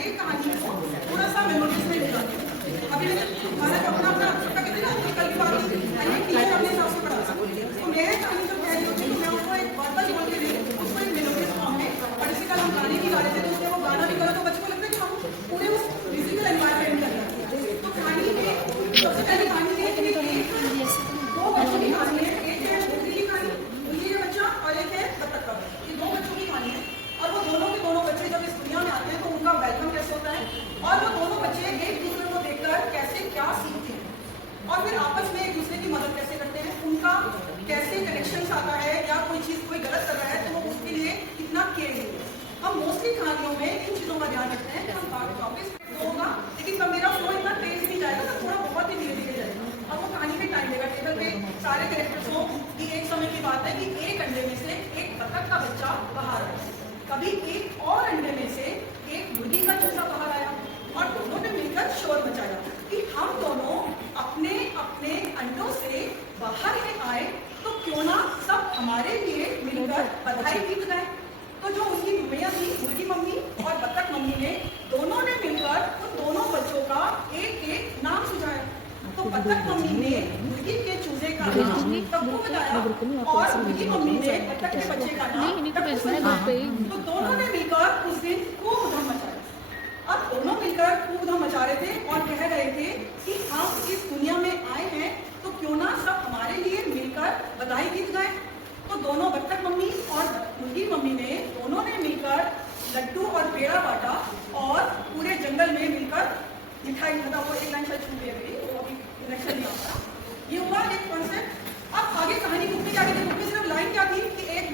हर एक कहानी को थोड़ा सा मेमोरीज में ले जाती हूँ। अभी मैंने हमारा जो अपना सबका कहते हैं ना कल की बात हर एक टीचर अपने हिसाब से पढ़ा था, तो मैं कहानी जब कह रही होती तो मैं उनको एक वर्बल बोल के दी उसको एक मेमोरीज फॉर्म में, और इसी कल हम गाने भी गा रहे थे तो उसमें वो गाना भी करा तो बच्चों को लगता है कि हम पूरे उस म्यूजिकल एनवायरमेंट में अंदर। तो कहानी में सबसे पहले कहानी है कि दो बच्चों की कहानी है, एक है मुर्गी की कहानी, मुर्गी का बच्चा, और एक है बत्तख का बच्चा। ये दो बच्चों की कहानी है और वो दोनों के दोनों बच्चे जब इस दुनिया में आते हैं तो उनका वेलकम कैसे होता है और वो दोनों बच्चे एक दूसरे को देखकर कैसे क्या सीखते हैं और फिर आपस में एक दूसरे की मदद कैसे करते हैं, उनका कैसे कनेक्शन आता है या कोई चीज़ कोई गलत कर रहा है तो वो उसके लिए कितना केयरिंग है। हम मोस्टली कहानियों में इन चीज़ों का ध्यान रखते हैं कि हम बात टॉपिक होगा, लेकिन तब मेरा फ्लो इतना तेज नहीं जाएगा, तो थोड़ा बहुत ही धीरे धीरे जाएगा और वो कहानी में टाइम लेगा। टेबल पे सारे कैरेक्टर्स हो कि एक समय की बात है कि एक अंडे में से एक बतख का बच्चा बाहर आया, कभी एक और अंडे में से एक मुर्गी का चूजा बाहर आया और दोनों ने मिलकर शोर मचाया कि हम दोनों अपने अपने अंडों से बाहर में आए तो क्यों ना सब हमारे लिए मिलकर बधाई गीत गाए। तो जो उनकी मम्मियाँ थी, मुर्गी मम्मी और बतख मम्मी ने दोनों ने मिलकर उन दोनों बच्चों का एक एक नाम सुझाया। तो बतख मम्मी ने मुर्गी के चूजे का नाम टप्पू बताया और मुर्गी मम्मी ने बतख के बच्चे का नाम टप्पू। तो दोनों ने मिलकर उस दिन खूब धूम मचाया। अब दोनों मिलकर खूब धूम मचा रहे थे और कह रहे थे कि हम इस दुनिया में आए हैं तो क्यों ना सब हमारे लिए मिलकर बधाई गीत गाए। तो दोनों बतख मम्मी और मुर्गी मम्मी ने दोनों ने मिलकर लड्डू और पेड़ा बांटा और पूरे जंगल में मिलकर मिठाई खाता। वो एक लाइन शायद छूट गई, वो अभी इलेक्शन नहीं आता। ये हुआ एक कॉन्सेप्ट। अब आगे कहानी बुक में क्या थी, बुक में सिर्फ लाइन क्या थी कि एक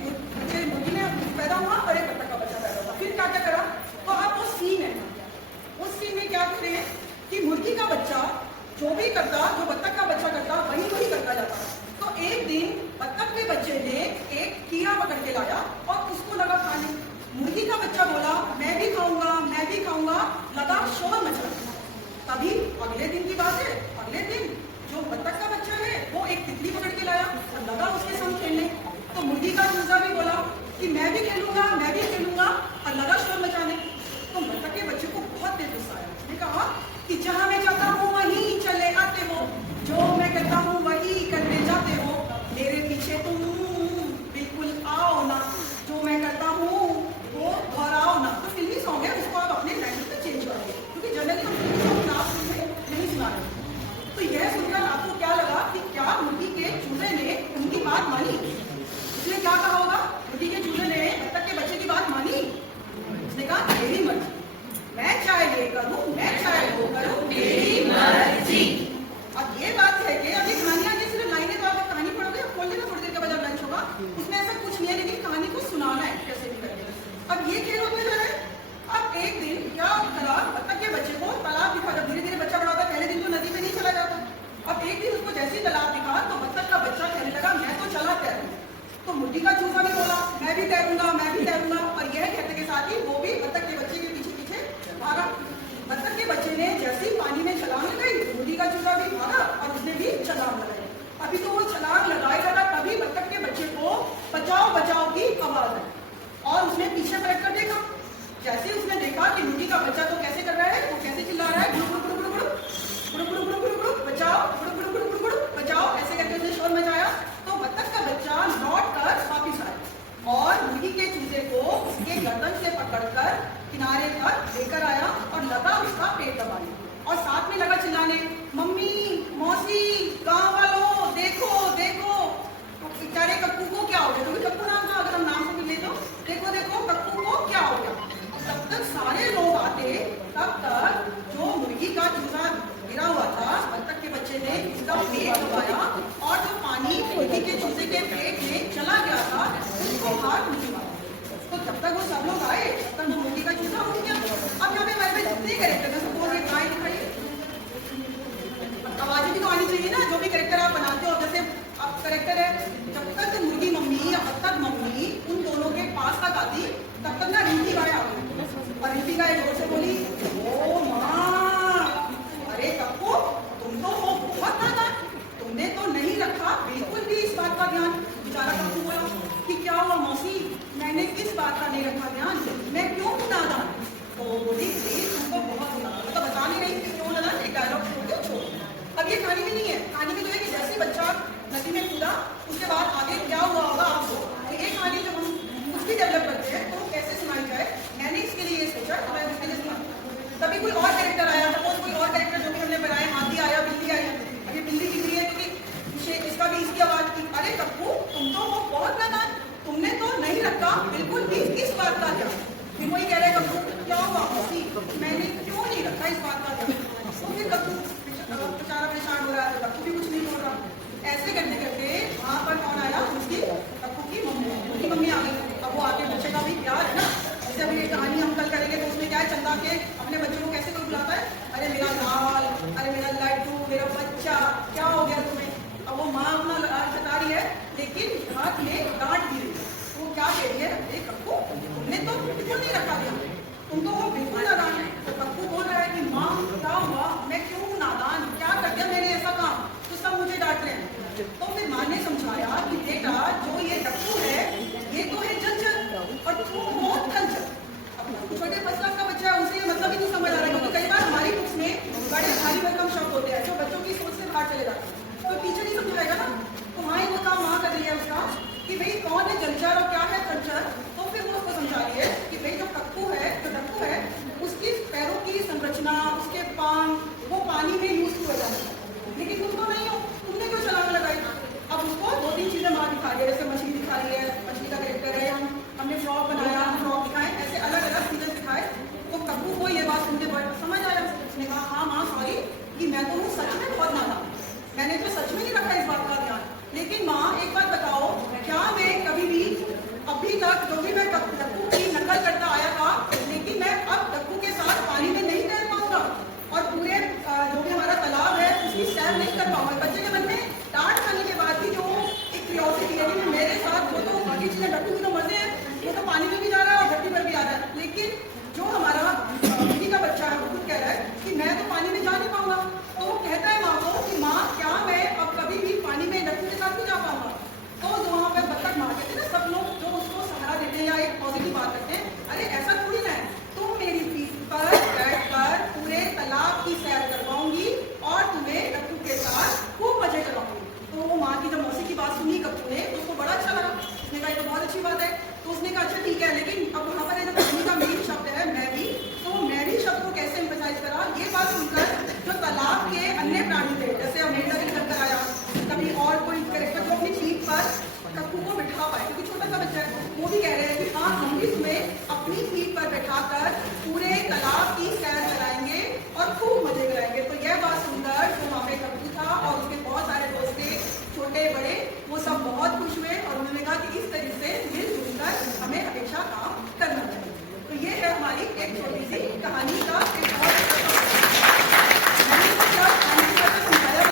मुर्गी ने पैदा हुआ और एक बतख का बच्चा पैदा हुआ। फिर क्या क्या करा, तो आप वो सीन है, उस सीन में क्या कहते हैं कि मुर्गी का बच्चा जो भी करता, जो बतख का बच्चा करता वही वही करता जाता। तो एक दिन बतख के बच्चे ने एक कीड़ा पकड़ के लाया और उसको लगा खाने। मुर्गी का बच्चा बोला मैं भी खाऊंगा, मैं भी खाऊंगा, लगा शोर मचा। तभी अगले दिन की बात है, अगले दिन जो बतख का बच्चा है वो एक तितली पकड़ के लाया और लगा उसके संग खेलने। तो मुर्गी का चूजा भी बोला कि मैं भी खेलूंगा, मैं भी खेलूंगा, और लगा शोर मचाने। तो बतख के बच्चे को बहुत तेज गुस्सा आया। उसने कहा कि जहां मैं जाता हूँ वहीं चले आते हो, जो मैं करता हूँ वही करने जाते हो, मेरे पीछे तुम बिल्कुल आओ ना, जो मैं करता हूँ वो दोहराओ ना। तो फिल्मी सॉन्ग है, उसको आप अपने लैंग्वेज में चेंज करेंगे क्योंकि जनरली हम फिल्मी सॉन्ग नाम नहीं सुना रहे। तो यह सुनकर आपको क्या लगा कि क्या मुर्गी के चूजे ने उनकी बात मानी? उसने क्या कहा होगा, मुर्गी के चूजे ने बतख के बच्चे की बात मानी? उसने कहा तेरी मर्जी, मैं चाहे ये करूं, मैं चाहे वो करूं, तेरी मर्जी। अब ये बात है कि अभी कहानियां की सिर्फ लाइनें तो आप कहानी पढ़ोगे, आप खोल देना थोड़ी देर के बाद लंच होगा, उसमें ऐसा कुछ नहीं है, लेकिन कहानी को सुनाना है कैसे भी करके। अब ये खेल होते जा रहा है। अब एक दिन क्या करा, बतख के बच्चे को तालाब दिखा। जब धीरे धीरे बच्चा बड़ा होता है, पहले दिन तो नदी में नहीं चला जाता। अब एक दिन उसको जैसे ही तालाब दिखा तो बतख का बच्चा कहने लगा मैं तो चला तैरूं। तो मुर्गी का चूजा भी बोला मैं भी तैरूंगा, मैं भी तैरूंगा, और यह कहते के साथ ही वो भी बतख के बच्चे के पीछे पीछे भागा। बतख के बच्चे ने जैसे ही पानी में छलांग लगाई, मुर्गी का चूजा भी भागा और उसने भी छलांग लगाई। अभी तो वो छलांग लगाए लगा, तभी बतख के बच्चे को बचाओ बचाओ की आवाज आई और उसने पीछे पलट कर देखा। जैसे उसने देखा कि मुर्गी का बच्चा तो कैसे कर रहा है, वो कैसे चिल्ला रहा है, गुड़ गुड़ गुड़ गुड़ गुड़ गुड़ गुड़ गुड़ गुड़ बचाओ, गुड़ गुड़ गुड़ गुड़ गुड़ बचाओ, ऐसे करके उसने शोर मचाया। तो बतख का बच्चा लौट कर वापिस आया और मुर्गी के चूजे को उसके गर्दन से पकड़कर किनारे पर लेकर आया और लगा उसका पेट दबाने और साथ में लगा चिल्लाने मम्मी, मौसी, गांव वालों देखो देखो। तो बेचारे कक्कू को क्या हो गया, क्योंकि कक्कू नाम था, अगर हम नाम से मिले तो देखो देखो कक्कू को क्या हो गया। तब तक सारे लोग आते, तब तक जो मुर्गी का चूजा गिरा हुआ था, बतख के बच्चे ने उसका पेट दबाया और जो पानी मुर्गी के चूजे के पेट में चला गया था उसको हाथ नहीं मारा। तो जब तक वो सब लोग आए तब तक वो मुर्गी का चूजा उठ गया। अब यहाँ पे जितने कैरेक्टर है सबको ये गाय दिखाई निकल करेंगे तो उसमें क्या है, चंदा के अपने बच्चों को कैसे कोई बुलाता है, अरे मेरा लाल, अरे मेरा लड्डू, मेरा बच्चा, क्या हो गया तुम्हें। अब वो माँ अपना लाल बता रही है लेकिन हाथ में डांट दी रही है, वो क्या कह रही है, अरे कक्कू तुमने तो बिल्कुल नहीं रखा दिया,